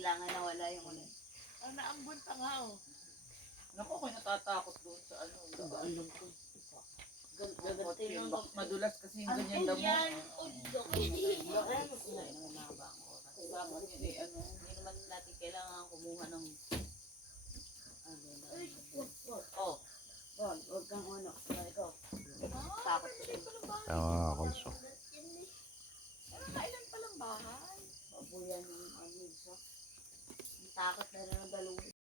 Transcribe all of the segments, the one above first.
Kailangan na wala yung ulan. Ah, naambun pa nga oh. Naku, ako'y natatakot doon sa ano. Alam ko. Gan- Bakit Gagantay yun? lang. Bakit madulas kasi yung Ang ganyan damo. Indian udok. Hindi naman nakabang oras. Bakit yun eh, ano? Hindi naman natin kailangan kumuha ng ano na. Oh. Bon, huwag kang ano. Ikaw. Takot ko rin. Tama, Konso. Ano, kailan pa lang bahay? Babuyan yung ano. Ang Takot na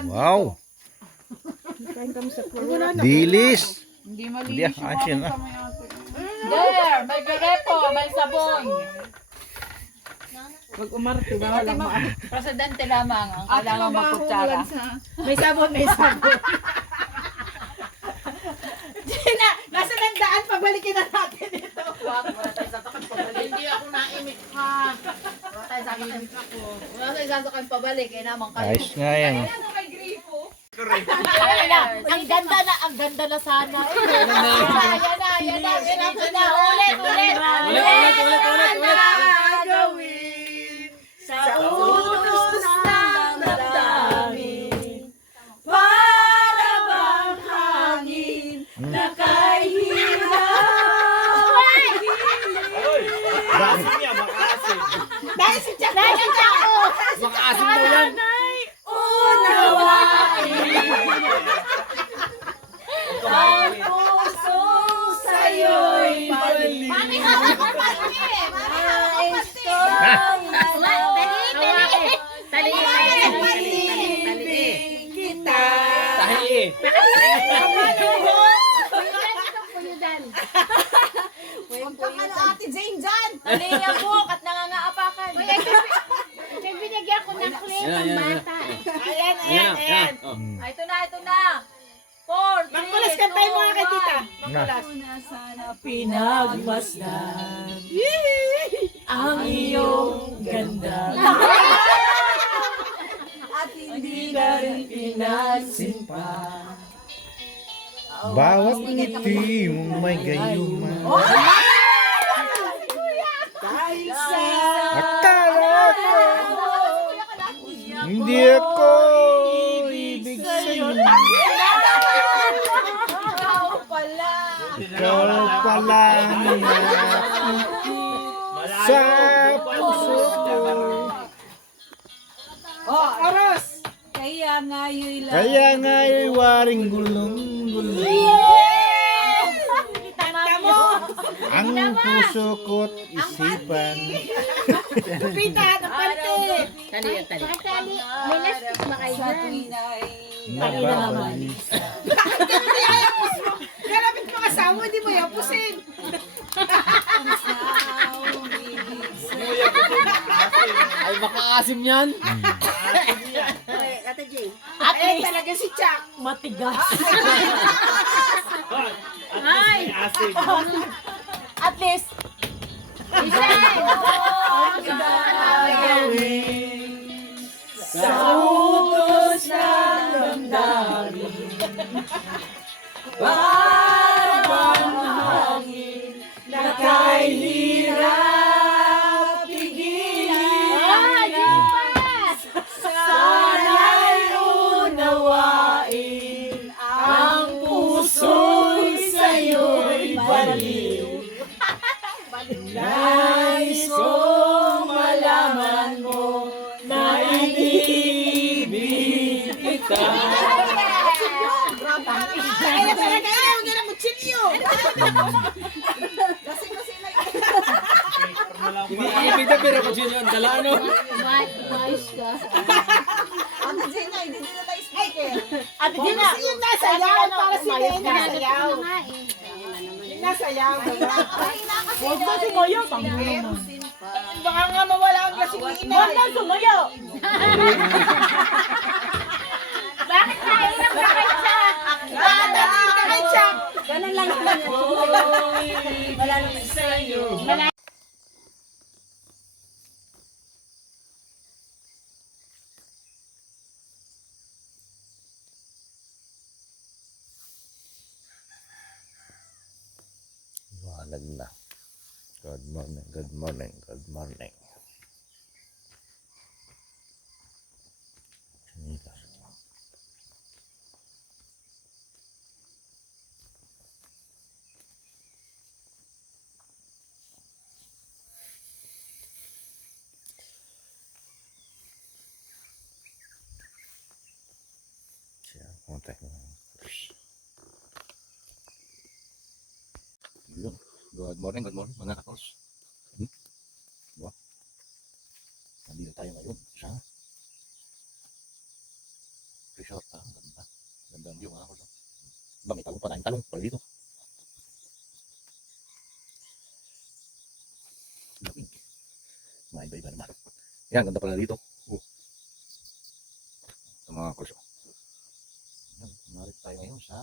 ang. Wow! Dilis! Hindi malinis yung kamay ate. There! May garepo! May sabon! Pag umarte ba walang ma... Presidente lamang ang kailangan magkutsara. May sabon, may sabon. Gina, nasa ng daan, pabalikin na natin ito. Wag, wala tayong sasakang pabalik. Hindi ako naimik ha. Wala tayong sasakang Wala tayong sasakang pabalik. Eh naman kayo. Ayos nga yan. Oh. Ay, na, ang ganda na, ang ganda na sana. Yan na, yan na, yan na, yan na, yan na, ulit, ulit. Ulit, ulit, ulit, ulit, ulit. Gagawin sa utos ng damdamin. Para bang hangin na kay Makasim niya, makasim. Dahil si Jack! Dahil si Jack! Makasim daw yan. Unawain ang puso sa'yo'y balik. Mami, hawak ko pati. Mami, hawak ko pati. Tali, tali, tali, tali, kita. Tahi eh. Ano ate Jane dyan? Tali niya po, at nangangaapakan. Kaya binigyan ko ng clay Yan, ng yan, yan. bata. Ayan, Ayan ayan, na, ayan. yan. Oh. Ah, Ito na, ito na. Four, three, Mangkulas kantay mo nga kay tita. Mangkulas. pinagmasdan Bawat ngiti mong may gayuman. dahil sa Akala ko hindi ako ibig sa'yo. Ikaw pala. Ikaw pala kaya nga'y lang Kaya nga'y waring gulong-gulong. Tanda mo. Ang puso ko't isipan. Pita, napante. Tali yan, tali. Kasali, may lastik ba kayo sa dyan? Nababalik. Kalapit mo asawa, hindi mo yapusin. Ay, makaasim yan. Ate Jane. Eh, talaga si Chuck. matigas Ay! At least sa utos ng damdamin para bang Iniibig na pero kung sino yung dala, ano? Mais ka. Ate Gina, hindi nila tayo speaker. Ate Gina, para sila yung nasayaw. Ano nga eh. Yung nasayaw. Mahina kasi. Huwag mo sumayaw. Baka nga mawala ang gasolina. Huwag na sumayaw. Bakit tayo lang bakit siya? Ah, dali ka kay Chang. Ganun lang naman yan. Wala naman sa'yo. Good morning, good morning, good morning. Mo. Yun. Good morning, good morning mga kapos. Hmm? Diba? Nandito tayo ngayon sa resort. Ah, ganda. Ganda ang view mga kapos. Ba, may talong pa talong pala dito. Lamig. May iba-iba naman. Yan, ganda pala dito. Oh. Ito mga kapos. Yan, tayo ngayon sa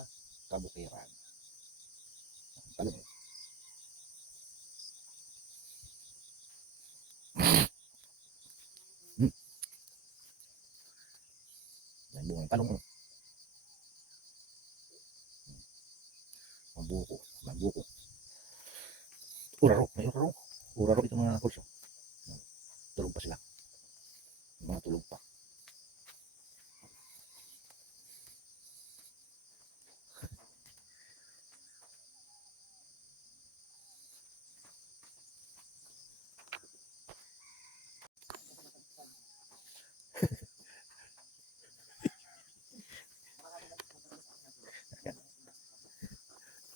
Kabukiran. Talong. Yan bunga ng talong. oh. Ang buko. Ang buko. Uraro. May uraro. Uraro ito mga kurso. Tulog pa sila. Mga tulog pa.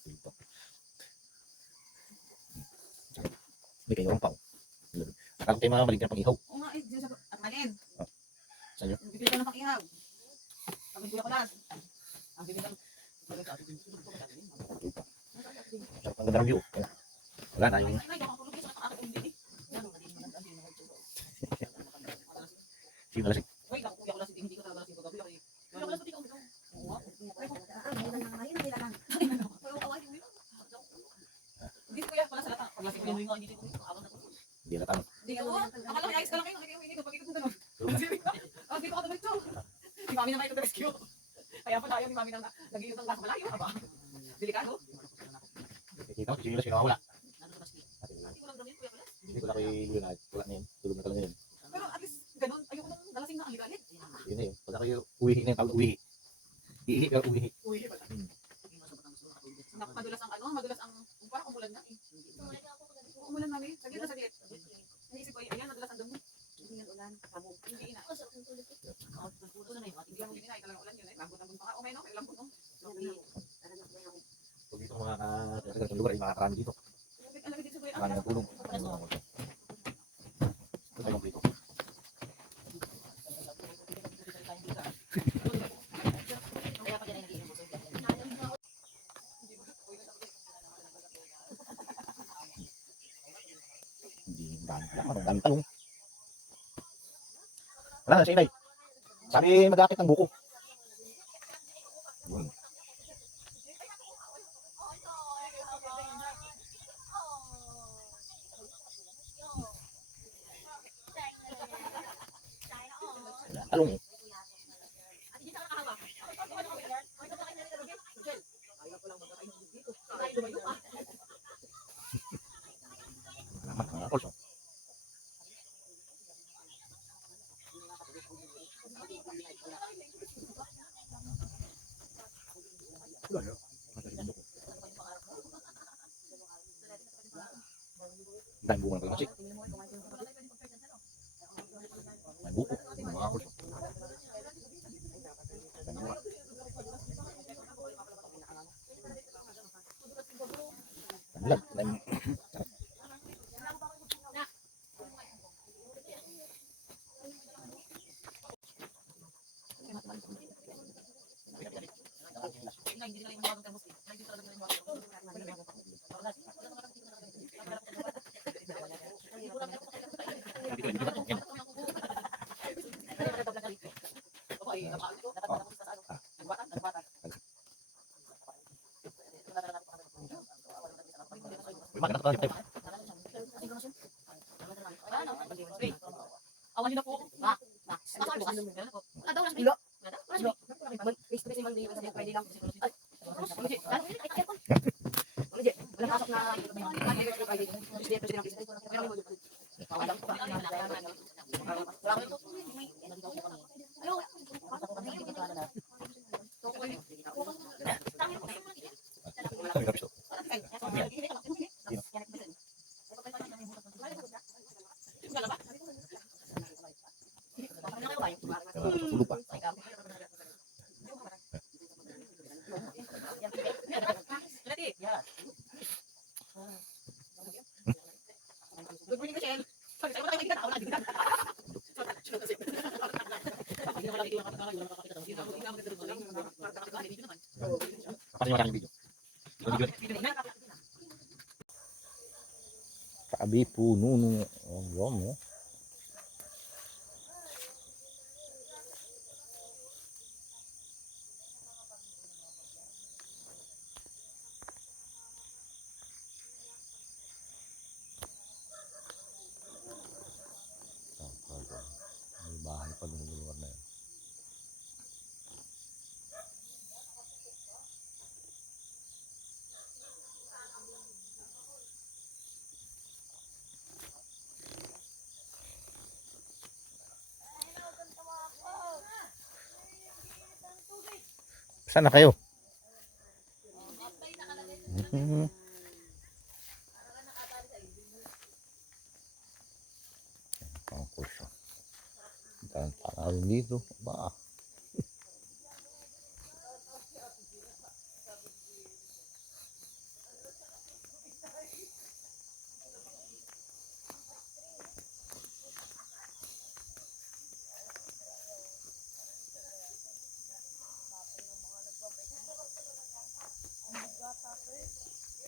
Dito. May kayo ang pao. Akala ko tayo mga maligyan pang ihaw. Oo nga, eh. Diyos ako. At malin. Ah. Sa'yo? Bibili ko ng pang-ihaw. Sabi ko lang. Ang bibili ko. Sarap ang ganda ng view. Wala na yung Ay, ako kulugis. Ako kulugis. sino lasing. Wait, ako kuya ko lasing. Hindi ko talaga lasing kagabi. Kuya ko lasing. Hindi ko lasing. Oo nga. Hindi kuya, pala sa lata. Pag lasing ko yung hindi ako. Hindi na tama. Hindi ko. Akala ko ayos ka lang kayo. Nakikita ko. Pagkita ko ganun. Ah, dito ka tuloy to. Si mami na may rescue. Kaya pala ayaw ni mami nang nag-iiyot ng lasa malayo. Aba. Delikado. Kita ko si sino lasing wala. Hindi ko lang damit, kuya pala. Hindi ko lang kay Luyo na. Wala na yun. Tulog na talaga yun. Pero at least ganun. Ayoko nang nalasing na ang ligalit. Yun na yun. Pagka kayo uwihi na yung tawag uwihi. Iihi pero uwihi. Uy, pala. Nak- Madulas ang ano, madulas ang parang umulan na eh. Umulan na eh. Saglit na saglit. Naisip ko, ayan, madulas ang dumi. Hindi yan ulan. Sabog. Hindi ina. Puto na na yung ating Hindi yan ina. Talagang ulan yun eh. Lambot ang bunta ka. O may no, may lambot no. Pag dito mga ka- sa lugar ay makakarami dito. Ang lagi dito sa kuya. Marami ng tulong. Ano mga kurso. Ito tayo dito. Hindi dami talong. Wala na si Inay. Sabi mag-aakit ng buko. Yun. Talong. Salamat tanggung apa sih main buku mau Nah, Mga kurso. Dahil bunga. Lag, lag. Maganda tayo. Awan niyo na po. Ma. Ma. Ah, daw lang. Ilo. Ilo. Face to face yung mga sabi pwede lang. Ay. Legit. Wala pasok na. Kami kami so. Tulog pa. Good morning, Michelle. Sorry, sa'yo mo tayo magkikita. Ako na, magkikita. Kasi video. Video, video. Sabi puno nung oh, yun, no? May bahay pa doon sa lugar na yun. Saan na kayo? Mhm. Ang kurso. Ang dito. Ba?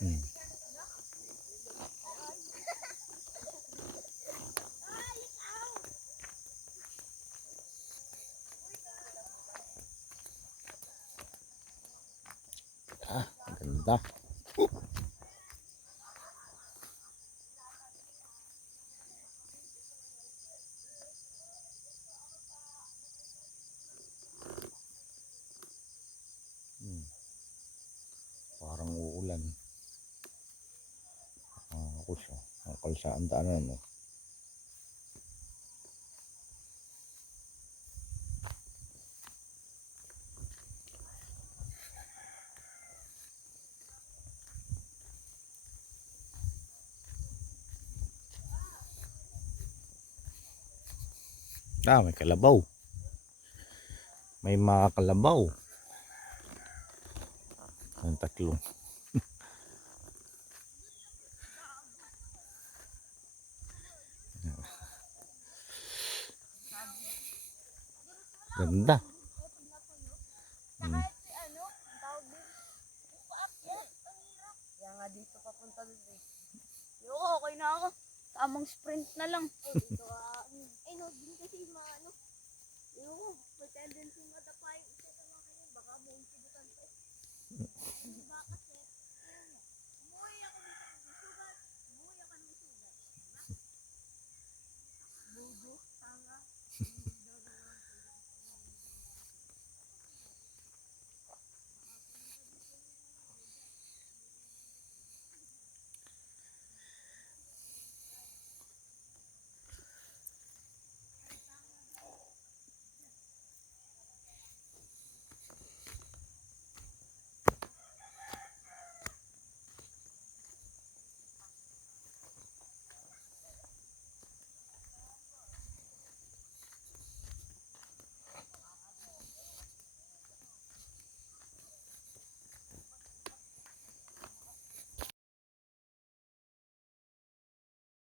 Hmm. Ah, ang ganda. Hmm. Parang uulan. Ah, ako siya. Ang kalsaan daanan mo. Ah, may kalabaw. May mga kalabaw. Ang tatlong. Ganda. Hmm. dito papunta doon eh. Yo, okay na ako. Tamang sprint na lang. Oh, dito ah. Ay, no, din kasi maano. Yo, may tendency matapay. Isa sa mga kanin, baka buong sibutan pa. Bakit? Eh.